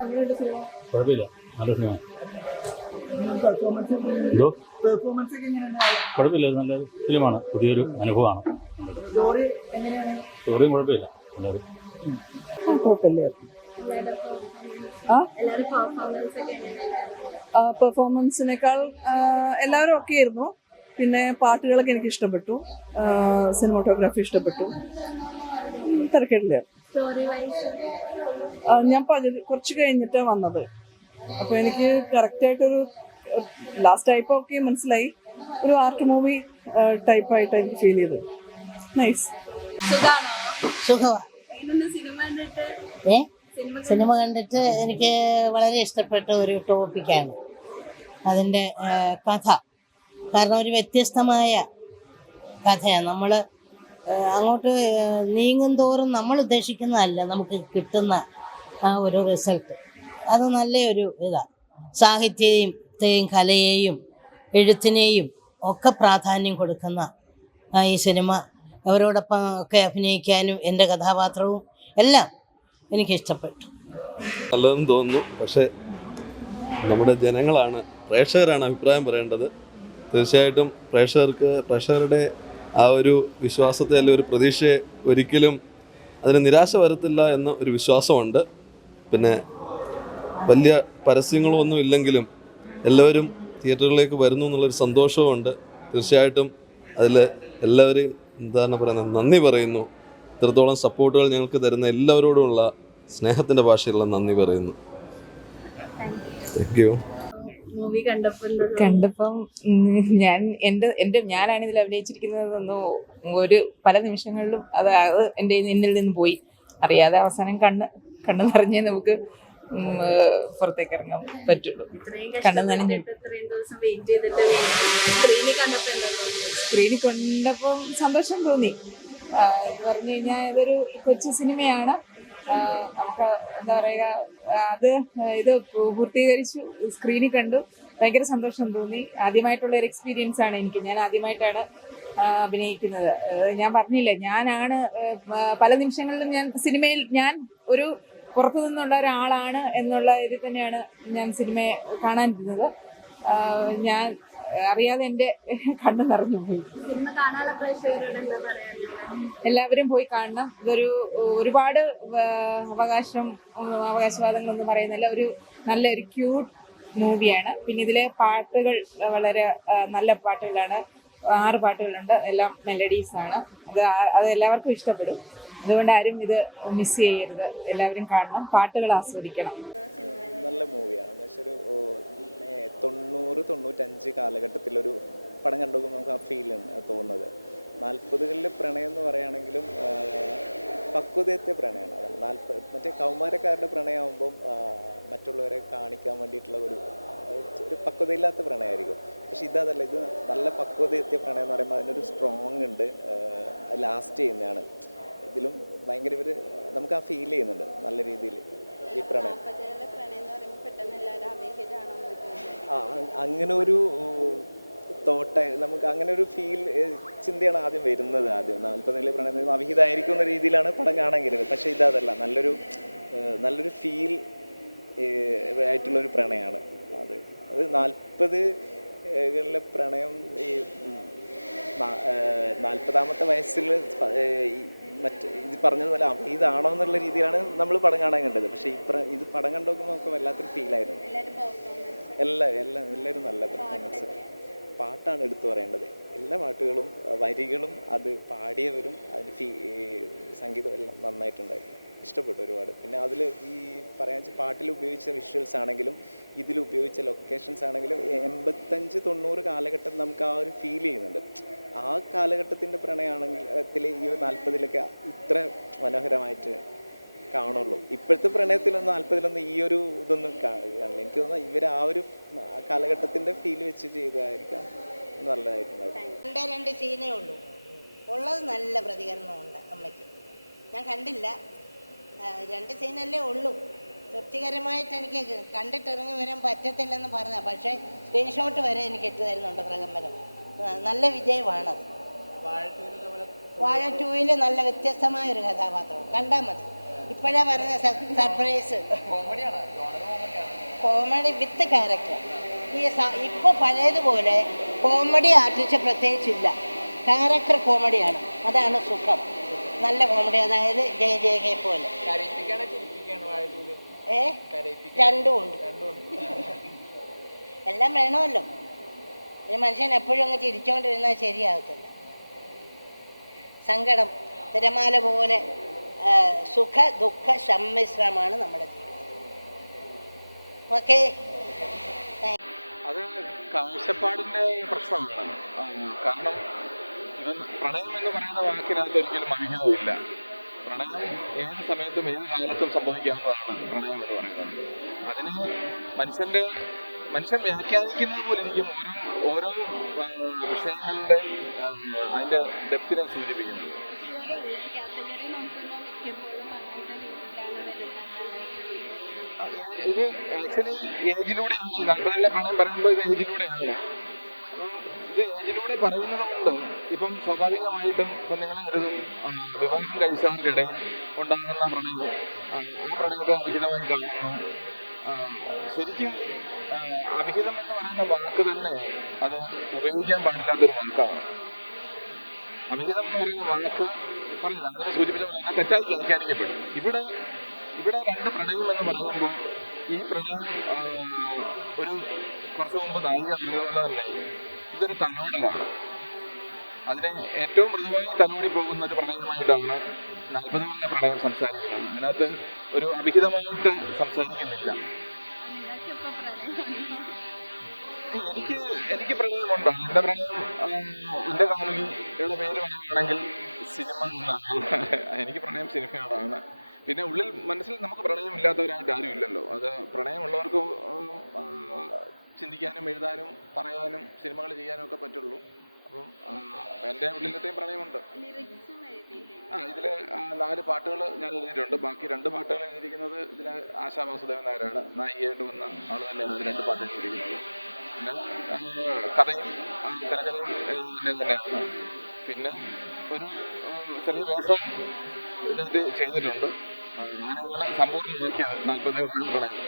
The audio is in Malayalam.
കുഴപ്പമില്ല, നല്ല സിനിമ. എന്തോ കുഴപ്പമില്ല, നല്ല ഫിലിമാണ്, പുതിയൊരു അനുഭവമാണ്. സ്റ്റോറിയും കുഴപ്പമില്ല, നല്ലൊരു പെർഫോമൻസിനേക്കാൾ എല്ലാവരും ഒക്കെ ആയിരുന്നു. പിന്നെ പാട്ടുകളൊക്കെ എനിക്ക് ഇഷ്ടപ്പെട്ടു, സിനിമാറ്റോഗ്രാഫി ഇഷ്ടപ്പെട്ടു, തിരക്കില്ല. ഞാൻ കുറച്ച് കഴിഞ്ഞിട്ടാണ് വന്നത്, അപ്പോൾ എനിക്ക് കറക്റ്റായിട്ടൊരു ലാസ്റ്റ് ടൈപ്പ് ഒക്കെ മനസ്സിലായി. ഒരു ആർട്ട് മൂവി ടൈപ്പായിട്ട് എനിക്ക് ഫീൽ ചെയ്തു. നൈസ്. സിനിമ കണ്ടിട്ട് എനിക്ക് വളരെ ഇഷ്ടപ്പെട്ട ഒരു ടോപ്പിക്കാണ് അതിൻ്റെ കഥ. കാരണം ഒരു വ്യത്യസ്തമായ കഥയാണ്. നമ്മൾ അങ്ങോട്ട് നീങ്ങും തോറും നമ്മൾ ഉദ്ദേശിക്കുന്നതല്ല നമുക്ക് കിട്ടുന്ന ആ ഒരു റിസൾട്ട്. അത് നല്ലൊരു ഇതാണ്. സാഹിത്യത്തെയും കലയെയും എഴുത്തിനെയും ഒക്കെ പ്രാധാന്യം കൊടുക്കുന്ന ഈ സിനിമ. അവരോടൊപ്പം ഒക്കെ അഭിനയിക്കാനും എൻ്റെ കഥാപാത്രവും എല്ലാം എനിക്കിഷ്ടപ്പെട്ടു. നല്ലതെന്ന് തോന്നുന്നു. പക്ഷേ നമ്മുടെ ജനങ്ങളാണ്, പ്രേക്ഷകരാണ് അഭിപ്രായം പറയേണ്ടത്. തീർച്ചയായിട്ടും പ്രേക്ഷകരുടെ ആ ഒരു വിശ്വാസത്തെ അല്ലെങ്കിൽ ഒരു പ്രതീക്ഷയെ ഒരിക്കലും അതിന് നിരാശ വരത്തില്ല എന്ന ഒരു വിശ്വാസമുണ്ട്. പിന്നെ വലിയ പരസ്യങ്ങളൊന്നും ഇല്ലെങ്കിലും എല്ലാവരും തിയേറ്ററുകളിലേക്ക് വരുന്നു എന്നുള്ളൊരു സന്തോഷവുമുണ്ട്. തീർച്ചയായിട്ടും അതിൽ എല്ലാവരെയും എന്താണ് പറയുന്നത്, നന്ദി പറയുന്നു. ഇത്രത്തോളം സപ്പോർട്ടുകൾ ഞങ്ങൾക്ക് തരുന്ന എല്ലാവരോടുമുള്ള സ്നേഹത്തിൻ്റെ ഭാഷയിലുള്ള നന്ദി പറയുന്നു. Thank you. കണ്ടപ്പം ഞാനാണ് ഇതിൽ അഭിനയിച്ചിരിക്കുന്നതെന്നോ ഒരു പല നിമിഷങ്ങളിലും അത് എന്നിൽ നിന്ന് പോയി അറിയാതെ. അവസാനം കണ്ണ് നിറഞ്ഞേ നമുക്ക് പുറത്തേക്ക് ഇറങ്ങാൻ പറ്റുള്ളൂ. കണ്ണ് നനഞ്ഞു. സ്ക്രീനിൽ കണ്ടപ്പം സന്തോഷം തോന്നി. എന്ന് പറഞ്ഞു കഴിഞ്ഞാൽ ഇതൊരു കൊച്ചു സിനിമയാണ്. നമുക്ക് എന്താ പറയുക, ഇത് പൂർത്തീകരിച്ചു, സ്ക്രീനിൽ കണ്ടു, ഭയങ്കര സന്തോഷം തോന്നി. ആദ്യമായിട്ടുള്ള ഒരു എക്സ്പീരിയൻസ് ആണ് എനിക്ക്. ഞാൻ ആദ്യമായിട്ടാണ് അഭിനയിക്കുന്നത്. ഞാൻ പറഞ്ഞില്ലേ, ഞാനാണ് പല നിമിഷങ്ങളിലും സിനിമയിൽ ഞാൻ ഒരു പുറത്തു നിന്നുള്ള ഒരാളാണ് എന്നുള്ള ഇതിൽ തന്നെയാണ് ഞാൻ സിനിമയെ കാണാനിരുന്നത്. ഞാൻ അറിയാതെ എൻ്റെ കണ്ണ് നിറഞ്ഞു പോയി. എല്ലാവരും പോയി കാണണം. ഇതൊരു ഒരുപാട് അവകാശവാദങ്ങളൊന്നും പറയുന്നില്ല. ഒരു നല്ലൊരു ക്യൂട്ട് മൂവിയാണ്. പിന്നെ ഇതിലെ പാട്ടുകൾ വളരെ നല്ല പാട്ടുകളാണ്. 6 പാട്ടുകളുണ്ട്, എല്ലാം മെലഡീസാണ്. അത് എല്ലാവർക്കും ഇഷ്ടപ്പെടും. അതുകൊണ്ട് ആരും ഇത് മിസ് ചെയ്യരുത്, എല്ലാവരും കാണണം, പാട്ടുകൾ ആസ്വദിക്കണം. നല്ല മൂവിയാണ്. എന്ന് വെച്ചാൽ ഒരു 90-95 കാലഘട്ടത്തിലൊരു പടം കണ്ടുപോകുമ്പോൾ നമുക്ക് ആ ഫീലാണ് തോന്നുന്നത്. 40കളിൽ പ്രണയം എന്ന് പറയുകയാണെങ്കിലും പക്വതയത്തെ പ്രണയമാണ്. അതാണ് മറ്റേ കൗമാരക്കാരുടെ പ്രണയമാകുമ്പം മറ്റുള്ളവരെ കാണിക്കാൻ വേണ്ടിയിട്ടുള്ള ഒരു പക്വതയില്ലാത്ത പ്രണയമായിരിക്കും. പക്ഷെ ഇതല്ല, ഇത് നല്ല പക്വതയെത്തിയ പ്രണയം എന്ന് പറയുമ്പോൾ അതിനൊരു സ്ട്രോങ് ഉണ്ട്, ലാസ്റ്റ് ചെയ്യുന്നതാണ്. ഇതിലും ഭയങ്കര നമുക്ക് ആ ഫീൽ ചെയ്യുന്നുണ്ട് നല്ല രീതിയിൽ ഈ പ്രണയം. അങ്ങനെ ഒരു തോട്ടായി നമുക്ക് അങ്ങനെ ഒരു ചിന്തയാണ് ആദ്യം വരുന്നത്. 40കളിലെ പ്രണയം അവിഹിതമായിരിക്കും എന്ന രീതിയിലാണ് പടം കാണാൻ കരുതുന്നത്. പക്ഷേ ഇതല്ല, നല്ലൊരു ഫീൽ ആയിട്ടുള്ളൊരു പ്രണയമാണ് അത്. 40കളിലെ പ്രണയം ഈ 40ാമത്തെ വയസ്സിൽ ഇത് പറഞ്ഞതുപോലെ അവിഹിതമാണോ എന്നുള്ള രീതിയിലാണ് നമ്മൾ പടം കാണാൻ കണ്ടത്. പക്ഷേ ഇത് പടം കണ്ടു നോക്കുമ്പോൾ നമുക്ക് വല്ലാത്തൊരു ഫീലായിരുന്നു. എല്ലാവരും നല്ല പെർഫോമൻസ്. പാട്ടാണ് എടുത്തു പറയേണ്ടത്. എല്ലാ പാട്ടുകളും വരികളും അത് പാടിയവരും അതിന് സംഗീതം എല്ലാം നന്നായിട്ടുണ്ടായിരുന്നു. ഇഷ്ടപ്പെട്ടു ഒരുപാട്. പിന്നെ അതിൽ ഈ പറയാൻ വെച്ചാൽ പാട്ടിൽ ഉപയോഗിച്ച വിഷ്വൽസ് ആണെങ്കിലും ഇതിൽ ഉപയോഗിച്ച ലൊക്കേഷൻസ് ആണെങ്കിലും 85-90 കാലഘട്ടം നമുക്ക് ആ ഒരു ഫീൽ ചെയ്യുന്നുണ്ട്. ആ കാലഘട്ടത്തിൻ്റെ പ്രണയമാണെങ്കിൽ ഈ 40ലൊക്കെ ഇത്ര മനോഹരമായിട്ട് കാണുള്ളൂ. ഇപ്പോഴത്തെ പ്രണയത്തിലൊന്നും 40ലൊന്നും ഈ ഒരു ഇതൊന്നും കാണില്ല. എനിക്ക് തോന്നുന്നത് ഇവർ ആ ഒരു കാലഘട്ടത്തിൻ്റെ ഫീൽ വെച്ച് ചെയ്തതായിരിക്കാം നല്ലതായിട്ടുണ്ടായിരുന്നു. 2 സീനേ ഉള്ളൂ, ഉള്ളത് നല്ല പ്രതികരണമുണ്ട് അമ്മയ്ക്ക്. ഞാൻ കണ്ടില്ല, 2 സീനല്ലേ ഉള്ളൂ. തൃപ്തികരമായിട്ട് എനിക്ക് കണ്ടിട്ടിറങ്ങി വരാൻ പറ്റത്തില്ലെന്ന് പറഞ്ഞാൽ, പക്ഷേ സ്ക്രീൻഷോട്ട് വരെ എനിക്ക് ഇട്ട് തരുന്നുണ്ട് പ്രകമ്പനം. നല്ല വിജയമാണത്. വാഴ 2 നല്ല വ്യത്യസ്തമായൊരു കഥാപാത്രം. കണ്ടാൽ മതി, ഇപ്പോഴാ പറഞ്ഞ സർപ്രൈസ് കോമഡി വിത്ത് ക്യാരക്ടർ. ഇപ്പോൾ പഴയതുപോലെ കോമഡി ആർട്ടിസ്റ്റ് പ്രത്യേകിച്ചില്ല, ക്യാരക്ടർ കോമഡിയാണ്. അതാണ് സുഖം. നല്ല കോമഡി, അതായത് ജയ പോലെ. രണ്ടും ഉണ്ട്. എല്ലാം വേണമല്ലോ. ഒരു മനുഷ്യൻ എപ്പോഴും അങ്ങ് ചിരിച്ചുകൊണ്ടിരുന്നാൽ ശരിയാകത്തില്ല. സങ്കടം തിരമാല പോലെ സുഖ ദുഃഖ സമ്മിശ്രമാണ് നമ്മുടെ ജീവിതം. ഓക്കെ, അത് കാഴ്ചപ്പാടിൻ്റെ പ്രശ്നമാണ്. കാരണം ഇവൻ പ്രണയം എന്ന് പറയുന്ന വാക്കിനകത്ത് ഒരിക്കലും അവിഹിതമില്ല. പ്രണയം ഏത് സമയത്തും ഏത് കാലത്തും സംഭവിക്കാവുന്നതാണ് പ്രണയം എന്ന് പറയുന്നത്. അതിന് മനുഷ്യൻ വ്യാഖ്യാനിക്കുന്നത് പോലെ ഇരിക്കും ഓരോ വിഷയങ്ങളുടെ അതിൻ്റെ ഡെപ്തിനെ സൂചിപ്പിക്കുന്നത്. ഇത് ആക്ച്വലി ഏജിലൂടെയാണ്. 40-ലെ പ്രണയം പറയുമ്പോൾ ഇത് ഏജിലൂടെയാണ്. അപ്പം ഇത് ഏജിലൂടെ പറയുന്നത് കൊണ്ട് ഇപ്പം സ്വാഭാവികമായിട്ടും ഇപ്പം നിങ്ങൾ കരുതും വിവാഹം കഴിച്ചവർക്കിടയിൽ ഉണ്ടാകുന്ന പ്രണയം, ആ പ്രണയത്തെ അവിഹിതമായി കാണുന്നു. ശരിക്കും അവിഹിതം എന്ന് പറയുന്ന വാക്ക് തന്നെ അത് ഉപയോഗിക്കാൻ പാടില്ലാത്തൊരു വാക്കാണ്. അവിഹിതം എന്ന് പറയുന്ന വാക്ക് പറഞ്ഞില്ല, അതിനെ സൂചിപ്പിച്ച പോലെ തന്നെ തെറ്റായി വ്യാഖ്യാനിക്കപ്പെടും. ഇവിടെ രണ്ട് പ്രണയം എന്ന് പറയുമ്പോൾ ഈ പ്രണയം ഒരു കുറച്ച് മുമ്പ് നായിക പറഞ്ഞതുപോലെ തന്നെ ഇതൊരു തലോടലാണ്. അതിനെ ഏറ്റവും മൃദുവായി തലോടി പോകുന്ന ഒരു പ്രണയമായിട്ടാണ് 40-കളിലെ പ്രണയം സംസാരിക്കുന്നത്. അതിനകത്ത് ഒരു അവിഹിതമായിട്ട് സംസാരിക്കുന്നില്ല. എനിക്ക് പ്രണയമുണ്ട്. എൻ്റെ പ്രണയം എൻ്റെ കാമുകിയുടെ പേര് പറയുകയാണെങ്കിൽ സിനിമ എന്നാണ്. എനിക്ക് പ്രണയം സിനിമയോടാണ്. പിന്നെ മനസ്സിൽ നമുക്ക് പ്രണയമില്ലാത്തവരായിട്ട് ആരും ഇല്ലല്ലോ. അത് പ്രണയമുള്ളവർക്ക് ചിന്തിക്കാനും എഴുതാനും പറയാനും സിനിമകൾ ചെയ്യാനും ഒക്കെ പറ്റുള്ളൂ. അപ്പം എൻ്റെ ഉള്ളിലത്തെയും പ്രണയമുണ്ട്. ഇതിൽ 4 പാട്ടുകൾ ഞാൻ എഴുതിയിട്ടുണ്ട്. ബാക്കി 2 പാട്ടുകൾ എഴുതിയിരിക്കുന്നത് ഇതിൽ ആശാ വാസുദേവൻ നായരാണ്. നായികയായിട്ട് വന്ന ആൾ തന്നെയാണ് 2 പാട്ട് എഴുതിയിരിക്കുന്നത്. പിന്നെ കഥയും തിരക്കഥയും തന്നെയാണ്. പിന്നെ ഒരു ചെറിയ വേഷം ഇതിനകത്ത് ചെയ്തിട്ടുണ്ട്. ഞാനങ്ങനെ സമ്പൂർണ്ണമാക്കിയത് 40 പ്രണയം.